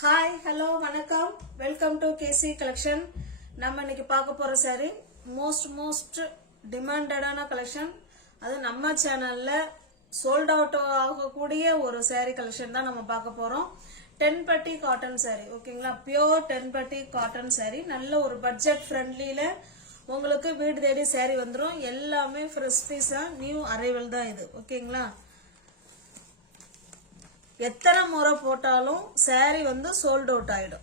Hi, hello, வணக்கம். Welcome to KC collection. நம்ம இன்னைக்கு பார்க்க போற saree most demanded-ஆன collection. அது நம்ம சேனல்ல sold out ஆகக்கூடிய ஒரு saree collection தான் நம்ம பார்க்க போறோம். 10 பட்டி காட்டன் saree. ஓகேங்களா? பியூர் 10 பட்டி காட்டன் saree. நல்ல ஒரு பட்ஜெட் ஃப்ரெண்ட்லில உங்களுக்கு வீடு தேடி saree வந்துரும். எல்லாமே fresh piece-ஆ நியூ அரைவல் தான் இது. ஓகேங்களா? எத்தனை முறை போட்டாலும் saree வந்து sold out ஆயிடும்.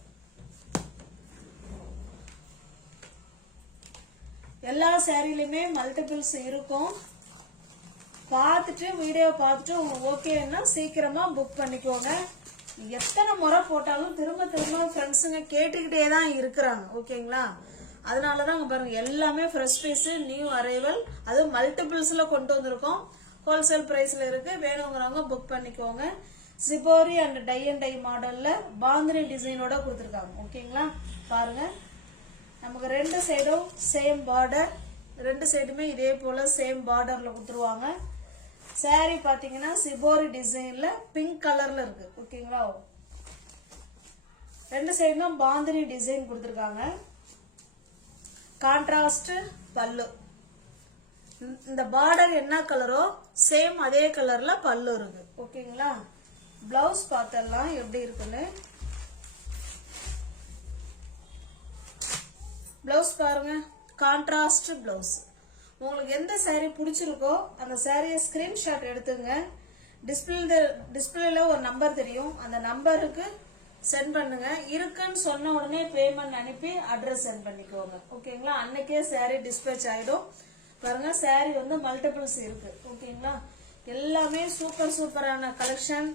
எல்லா சாரிலயுமே மல்டிபிள்ஸ் இருக்கும். பார்த்துட்டு வீடியோ பார்த்துட்டு உங்களுக்கு ஓகேன்னா சீக்கிரமா புக் பண்ணிக்கோங்க. எத்தனை முறை போட்டாலும் திரும்ப திரும்ப ஃப்ரெண்ட்ஸுங்க கேட்டுக்கிட்டே தான் இருக்கிறாங்க. ஓகேங்களா? அதனாலதான் பாருங்க எல்லாமே ஃப்ரெஷ் பீஸ் நியூ அரைவல். அது மல்டிபிள்ஸ்ல கொண்டு வந்திருக்கோம். ஹோல்சேல் பிரைஸ்ல இருக்கு. வேணுங்கிறவங்க புக் பண்ணிக்கோங்க. ஜிபோரி அண்ட் டை அண்ட் டை மாடல்ல பாந்தினி டிசைனோட கொடுத்துருக்காங்க. ஓகேங்களா? பாருங்க நமக்கு ரெண்டு சைடும் சேம் பார்டர், ரெண்டு சைடுமே இதே போல சேம் பார்டர்ல கொடுத்துருவாங்க. சாரி பாத்தீங்கன்னா சிபோரி டிசைன்ல பிங்க் கலர்ல இருக்கு. ஓகேங்களா? ரெண்டு சைடும் பாந்தினி டிசைன் கொடுத்துருக்காங்க. கான்ட்ராஸ்ட் பல்லு. இந்த பார்டர் என்ன கலரோ சேம் அதே கலர்ல பல்லு இருக்கு. ஓகேங்களா? பிளவுஸ் பார்த்தலாம் எப்படி இருக்குன்னு. பிளவுஸ் பாருங்க, கான்ட்ராஸ்ட் பிளவுஸ். உங்களுக்கு எந்த saree பிடிச்சிருக்கோ அந்த சாரியை ஸ்கிரீன்ஷாட் எடுத்துங்க. டிஸ்பிளேல ஒரு நம்பர் தெரியும், அந்த நம்பருக்கு சென்ட் பண்ணுங்க. இருக்குன்னு சொன்ன உடனே பேமெண்ட் அனுப்பி அட்ரஸ் சென்ட் பண்ணிக்கோங்க. ஓகேங்களா? அன்னைக்கே saree டிஸ்பேச் ஆயிடும். பாருங்க saree வந்து மல்டிபிள்ஸ் இருக்கு. ஓகேங்களா? எல்லாமே சூப்பரான கலெக்ஷன்,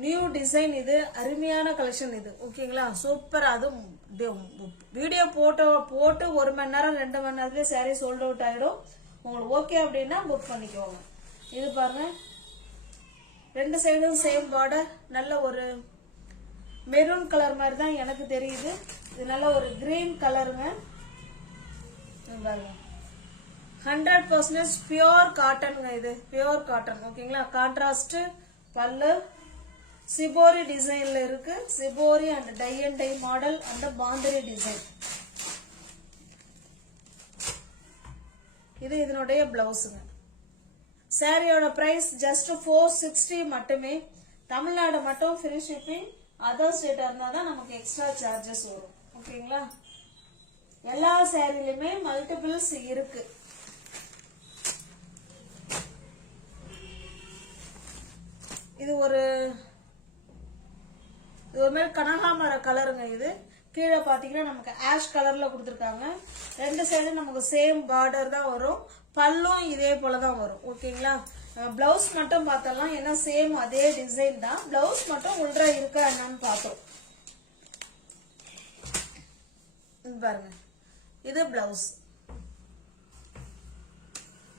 நியூ டிசைன். இது அருமையான கலெக்ஷன் இது. ஓகேங்களா? சூப்பர். அது வீடியோ போட்டு 1 மணி நேரம் 2 மணி நேரத்துல சாரி சோல்ட் அவுட் ஆயிடும். உங்களுக்கு ஓகே அப்படின்னா புக் பண்ணிக்கோங்க. இது பாருங்க, ரெண்டு சைடும் சேம் பார்டர். நல்ல ஒரு மெரூன் கலர் மாதிரி தான் எனக்கு தெரியுது. இது நல்ல ஒரு கிரீன் கலருங்க. பாருங்க 100% பியூர் காட்டனுங்க. இது பியூர் காட்டன். ஓகேங்களா? கான்ட்ராஸ்ட் பல்லு. சிபோரி டிசைன்ல இருக்கு. Shibori and tie and dye model and bandhani design. இது இதனுடைய பிளவுஸுங்க. சாரியோட பிரைஸ் ஜஸ்ட் 460 மட்டுமே. தமிழ்நாடு மட்டும் ஃப்ரீ ஷிப்பிங். அதர் ஸ்டேட்டா இருந்தா தான் நமக்கு எக்ஸ்ட்ரா சார்ஜஸ் வரும். ஓகேங்களா? எல்லா சாரிலுமே மல்டிபிள்ஸ் இருக்கு. இது ஒரு மாதிரி கனகாமர கலருங்க. இது கீழே பாத்தீங்கன்னா நமக்கு ஆஷ் கலர்ல கொடுத்துருக்காங்க. ரெண்டு சைடும் நமக்கு சேம் பார்டர் தான் வரும். பல்லும் இதே போலதான் வரும். ஓகேங்களா? பிளவுஸ் மட்டும் பார்த்தலாம், ஏன்னா சேம் அதே டிசைன் தான். பிளவுஸ் மட்டும் உள்ள இருக்கா என்னன்னு பார்த்தோம். பாருங்க, இது பிளவுஸ்.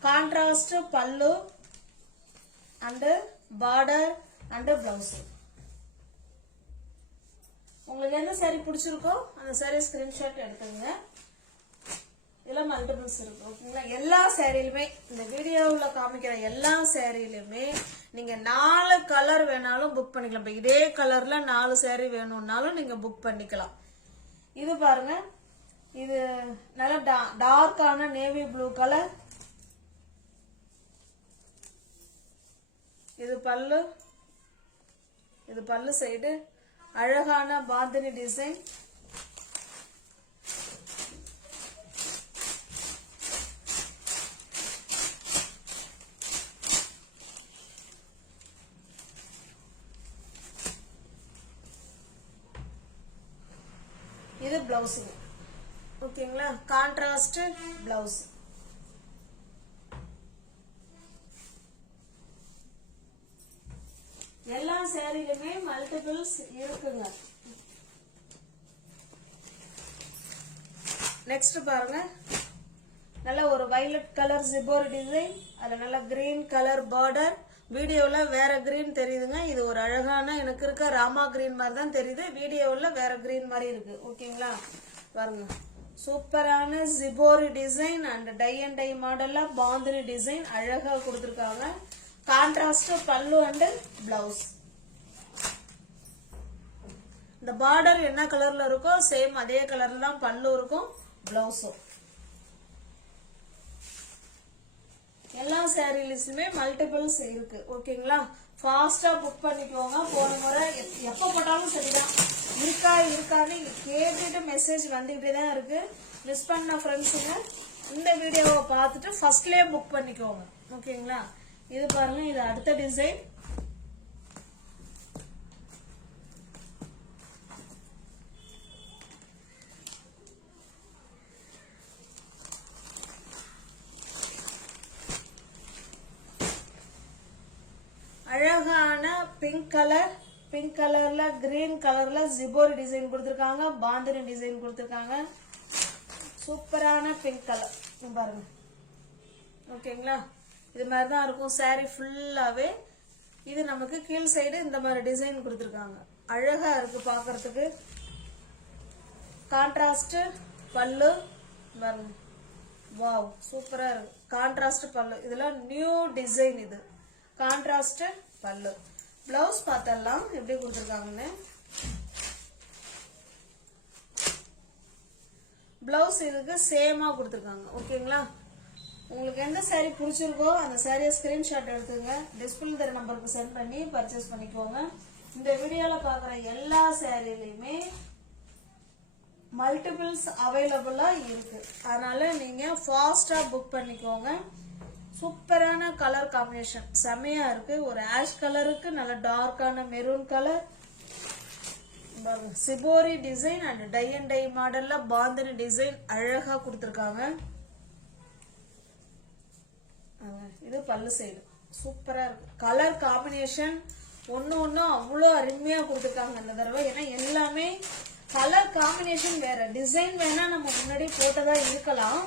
கான்ட்ராஸ்ட் பல்லு அண்ட் பார்டர் அண்ட் பிளவுஸ். உங்களுக்கு எந்த சாரி பிடிச்சிருக்கோ அந்த சாரி ஸ்கிரீன்ஷாட் எடுத்துங்க. இதெல்லாம் மல்டிபிள்ஸ் இருக்கு. ஓகேங்களா? எல்லா சாரிலுமே இந்த வீடியோவில் காமிக்கிற எல்லா சாரிலுமே நீங்க 4 கலர் வேணாலும் புக் பண்ணிக்கலாம். இப்ப இதே கலர்ல 4 சாரி வேணும்னாலும் நீங்க புக் பண்ணிக்கலாம். இது பாருங்க, இது நல்ல டார்க்கான நேவி ப்ளூ கலர். இது பல்லு. இது பல்லு சைடு. அழகான பாந்தினி டிசைன். இது பிளவுஸ். ஓகேங்களா? Contrast blouse. எல்லா சாரிலுமே மல்டிபிள்ஸ் இருக்குங்க. நெக்ஸ்ட் பாருங்க, நல்ல ஒரு வயலட் கலர் ஜிபோரி டிசைன். அதுல நல்ல கிரீன் கலர் பார்டர். வீடியோல வேற கிரீன் தெரியுதுங்க. இது ஒரு அழகான எனக்கு இருக்க ராமா கிரீன் மாதிரி தான் தெரியுது. வீடியோல வேற கிரீன் மாதிரி இருக்கு. ஓகேங்களா? பாருங்க, சூப்பரான shibori design and tie and dye மாடல்ல பாந்தினி டிசைன் அழகா கொடுத்துருக்காங்க. கான்ட்ராஸ்ட் பல்லு அண்ட் பிளவுஸ். இந்த பார்டர் என்ன கலர்ல இருக்கோ சேம் அதே கலர்ல தான் பல்லு இருக்கும், பிளவுஸும். எல்லா சாரீஸ்லயுமே மல்டிபிள்ஸ் இருக்கு. ஓகேங்களா? ஃபாஸ்டா புக் பண்ணிக்கோங்க. போன முறை எப்ப போட்டாலும் சரிதான், இருக்கான்னு கேட்டுட்டு மெசேஜ் வந்துகிட்டே தான் இருக்கு. மிஸ் பண்ண ஃப்ரெண்ட்ஸுங்க இந்த வீடியோவை பார்த்துட்டு ஃபர்ஸ்ட்லயே புக் பண்ணிக்கோங்க. ஓகேங்களா? இது பாருங்க, இது அடுத்த டிசைன். அழகான பிங்க் கலர்ல கிரீன் கலர்ல ஜிபோரி டிசைன் கொடுத்திருக்காங்க, பாந்தினி டிசைன் கொடுத்திருக்காங்க. சூப்பரான பிங்க் கலர் பாருங்க. ஓகேங்களா? இது மாதிரி தான் இருக்கும் saree ஃபுல்லாவே. இது நமக்கு கீழ் சைடு இந்த மாதிரி டிசைன் கொடுத்திருக்காங்க. அழகா இருக்கு பாக்குறதுக்கு. கான்ட்ராஸ்ட் பல்லு பாருங்க. வாவ், சூப்பரா இருக்கு. கான்ட்ராஸ்ட் பல்லு. இதெல்லாம் நியூ டிசைன். இது கான்ட்ராஸ்ட் பல்லு. பிளவுஸ் பார்த்தலாம் எப்படி கொடுத்துருக்காங்கன்னு. பிளவுஸ் இதுக்கு சேமா கொடுத்துருக்காங்க. ஓகேங்களா? உங்களுக்கு எந்த saree பிடிச்சிருக்கோ அந்த சாரியை ஸ்கிரீன்ஷாட் எடுத்துங்க, டிஸ்பிளே தர நம்பருக்கு சென்ட் பண்ணி பர்ச்சேஸ் பண்ணிக்கோங்க. இந்த வீடியோல பாக்குற எல்லா சாரிலையுமே மல்டிபிள்ஸ் அவைலபிளா இருக்கு. அதனால நீங்க ஃபாஸ்டா புக் பண்ணிக்கோங்க. சூப்பரான கலர் காம்பினேஷன் செமையா இருக்கு. ஒரு ஆஷ் கலருக்கு நல்ல டார்க்கான maroon colour, shibori design and tie and dye மாடல்ல பாந்தினி டிசைன் அழகா கொடுத்திருக்காங்க. இது பல்லு சைடு சூப்பரா இருக்கு. கலர் காம்பினேஷன் ஒன்னு அவ்வளோ அருமையா கொடுத்திருக்காங்க இந்த தடவை. ஏன்னா எல்லாமே கலர் காம்பினேஷன் வேற. டிசைன் வேணா நம்ம முன்னாடி போட்டதா இருக்கலாம்,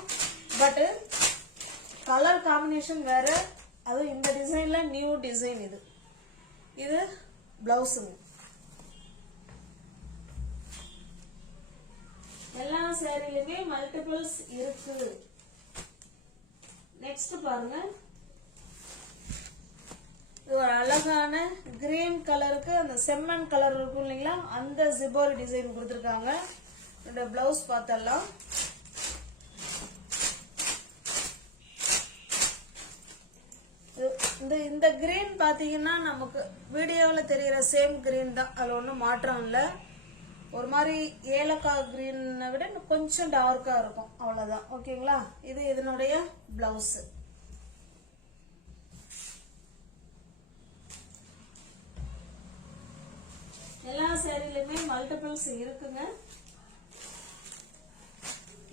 பட் கலர் காம்பினேஷன் வேற. அது இந்த டிசைன்ல நியூ டிசைன். இது பிளவுஸுங்க. எல்லா சாரிலுமே மல்டிபிள்ஸ் இருக்கு. நெக்ஸ்ட் பாருங்க, இது ஒரு அழகான கிரீன் கலருக்கு அந்த செம்மண் கலர் இருக்கும் இல்லைங்களா, அந்த ஜிபோரி டிசைன் கொடுத்திருக்காங்க. இந்த பிளவுஸ் பார்த்தலாம். இந்த கிரீன் பாத்தீங்கன்னா நமக்கு வீடியோல தெரியற சேம் கிரீன் தான், அதுல ஒன்றும் மாற்றம் இல்லை. ஒரு மாதிரி ஏலக்காய் கிரீனை விட கொஞ்சம் டார்க்கா இருக்கும், அவ்வளவுதான். ஓகேங்களா? இது இதனுடைய பிளவுஸ். எல்லா சாரிலுமே மல்டிபிள்ஸ் இருக்குங்க.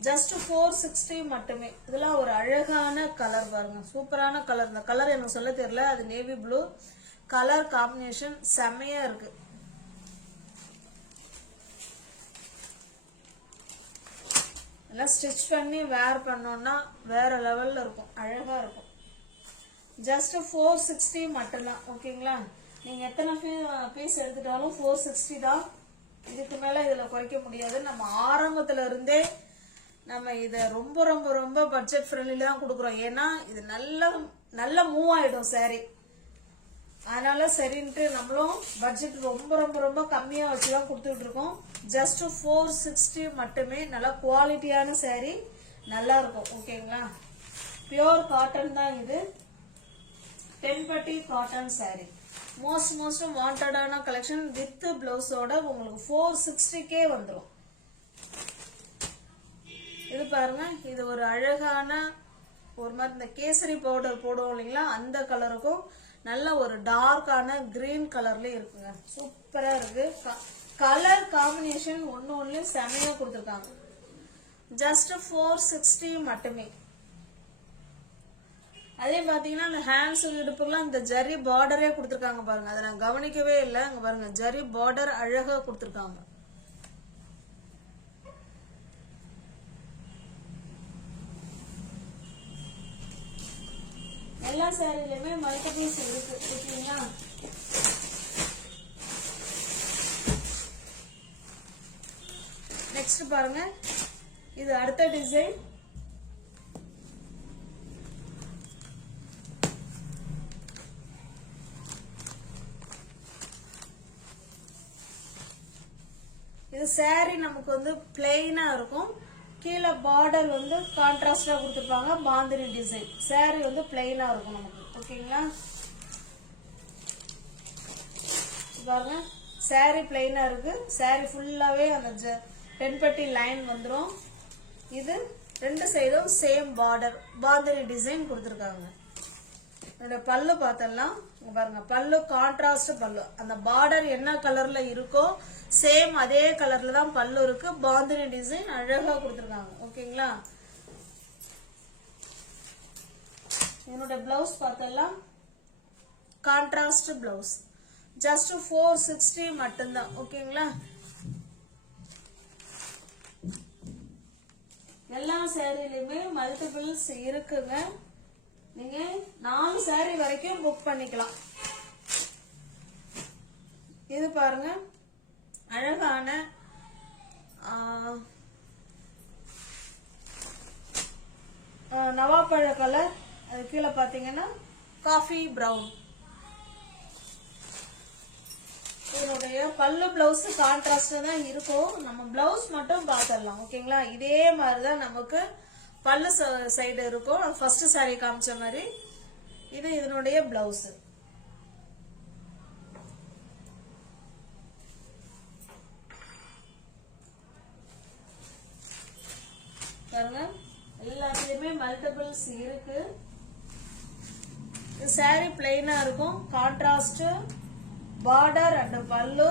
ஜஸ்ட் 460 மட்டுமே. இதெல்லாம் ஒரு அழகான கலர் பாருங்க, சூப்பரான கலர். இந்த கலர் எனக்கு சொல்ல தெரியல, அது நேவி ப்ளூ கலர் காம்பினேஷன் செமையா இருக்கு. எல்லாம் ஸ்டிச் பண்ணி வேர் பண்ணோம்னா வேற லெவல்ல இருக்கும், அழகா இருக்கும். ஜஸ்ட் 460 மட்டும்தான். ஓகேங்களா? நீங்க எத்தனை பீஸ் எடுத்துட்டாலும் 460 தான். இதுக்கு மேல இதுல குறைக்க முடியாது. நம்ம ஆரம்பத்துல இருந்தே நம்ம இத ரொம்ப ரொம்ப ரொம்ப பட்ஜெட் ஃப்ரெண்ட்லில தான் கொடுக்குறோம். ஏன்னா இது நல்ல மூவ் ஆயிடும் சாரி. அதனால சரின்ட்டு நம்மளும் பட்ஜெட் ரொம்ப ரொம்ப ரொம்ப கம்மியா வச்சுதான் கொடுத்துட்டு இருக்கோம். ஜஸ்ட் 460 மட்டுமே. நல்ல குவாலிட்டியான சாரி, நல்லா இருக்கும். ஓகேங்களா? பியோர் காட்டன் தான் இது. தென்பட்டி காட்டன் சாரி. மோஸ்ட் வாண்டடான கலெக்ஷன் வித் பிளவுஸோட உங்களுக்கு 460K வந்துடும். இது பாருங்க, இது ஒரு அழகான ஒரு மாதிரி இந்த கேசரி பவுடர் போடுவோம் இல்லைங்களா, அந்த கலருக்கும் நல்ல ஒரு டார்க்கான கிரீன் கலர்ல இருக்குங்க. சூப்பரா இருக்கு. கலர் காம்பினேஷன் ஒன்னு செமையா கொடுத்துருக்காங்க. ஜஸ்ட் 460 மட்டுமே. அதே பாத்தீங்கன்னா இந்த ஹேண்ட்ஸ் இடுப்புக்கெல்லாம் இந்த ஜரி பார்டரே கொடுத்துருக்காங்க பாருங்க. அதை நான் கவனிக்கவே இல்லை. அங்க பாருங்க, ஜரி பார்டர் அழகா கொடுத்துருக்காங்க. எல்லா சாரிலுமே மல்டிபிள்ஸ் இருக்கு. ஓகேங்களா? நெக்ஸ்ட் பாருங்க, இது அடுத்த டிசைன். இது saree நமக்கு வந்து பிளெயினா இருக்கும். கீழே பார்டர் வந்து கான்ட்ராஸ்டா கொடுத்துருப்பாங்க. பாந்தினி டிசைன். saree வந்து பிளெயினா இருக்கும் நமக்கு. ஓகேங்களா? பாருங்க saree பிளெயினா இருக்கு. saree ஃபுல்லாவே அந்த பெண்பட்டி லைன் வந்துரும். இது ரெண்டு சைடும் சேம் பார்டர் பாந்தினி டிசைன் கொடுத்துருக்காங்க. என்னோட பல்லு பார்த்தலாம். பாருங்க பல்லு கான்ட்ராஸ்ட் பல்லு. அந்த பார்டர் என்ன கலர்ல இருக்கோ சேம் அதே கலர்ல தான் பல்லு இருக்கு. பாந்தினி டிசைன் அழகா கொடுத்துருக்காங்க. ஓகேங்களா? என்னோட பிளவுஸ் பார்த்தலாம். Contrast blouse. ஜஸ்ட் 460 மட்டும்தான். ஓகேங்களா? எல்லா சாரிலையுமே மல்டிபிள்ஸ் இருக்குங்க. நீங்க 4 சாரி வரைக்கும் புக் பண்ணிக்கலாம். இது பாருங்க அழகான நவாப்பழ கலர். அது கீழே பாத்தீங்கன்னா காஃபி பிரவுன். இதனுடைய பல்லு பிளவுஸ் கான்ட்ராஸ்டா தான் இருக்கும். நம்ம பிளவுஸ் மட்டும் பார்த்துடலாம். ஓகேங்களா? இதே மாதிரிதான் நமக்கு பல்லு சைடு இருக்கும். ஃபர்ஸ்ட் சாரி காமிச்ச மாதிரி. இது இதனுடைய பிளவுஸ். பாருங்க எல்லாத்துலயுமே மல்டிபிள்ஸ் இருக்கு. இது சாரி பிளெயினா இருக்கும். கான்ட்ராஸ்ட் பார்டர் அண்ட் பல்லு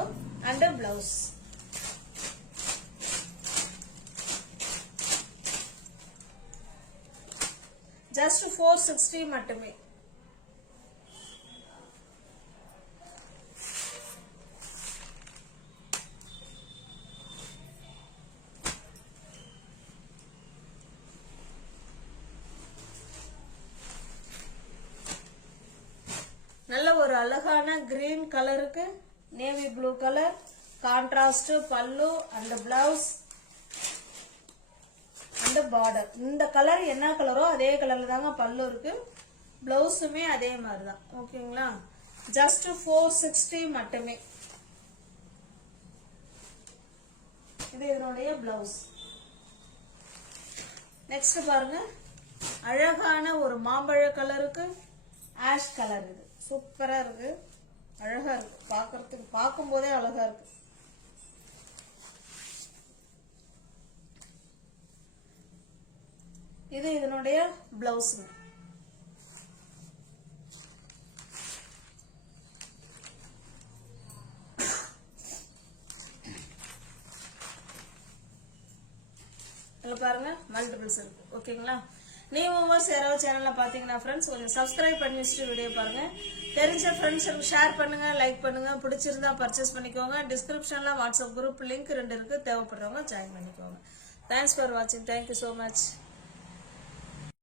அண்ட் பிளவுஸ். ஜஸ்ட் 460 மட்டுமே. நல்ல ஒரு அழகான கிரீன் கலருக்கு நேவி ப்ளூ கலர் கான்ட்ராஸ்ட் பல்லு அண்ட் பிளவுஸ் அண்ட் பார்டர். இந்த கலர் என்ன கலரோ அதே கலர்ல தாங்க பல்லு இருக்கு. பிளவுஸுமே அதே மாதிரிதான். ஓகேங்களா? ஜஸ்ட் 460 மட்டுமே. இது இதனுடைய பிளவுஸ். நெக்ஸ்ட் பாருங்க அழகான ஒரு மாம்பழ கலருக்கு ஆஷ் கலர். இது சூப்பரா இருக்கு. அழகா இருக்கு. பாக்குறதுக்கு பார்க்கும் போதே அழகா இருக்கு. இது இதனுடைய பிளவுஸ். பாருங்க மல்டிபிள்ஸ் இருக்கு. ஓகேங்களா? நீங்க சேரவ சேனல்ல பாத்தீங்கன்னா ஃப்ரெண்ட்ஸ் கொஞ்சம் சப்ஸ்கிரைப் பண்ணி வச்சுட்டு வீடியோ பாருங்க. தெரிஞ்ச ஃப்ரெண்ட்ஸுக்கு ஷேர் பண்ணுங்க, லைக் பண்ணுங்க. பிடிச்சிருந்தா பர்ச்சேஸ் பண்ணிக்கோங்க. டிஸ்கிரிப்ஷன்ல வாட்ஸ்அப் குரூப் லிங்க் 2 இருக்கு. தேவைப்படுறவங்க ஜாயின் பண்ணிக்கோங்க. தேங்க்ஸ் ஃபார் வாட்சிங். Thank you so much.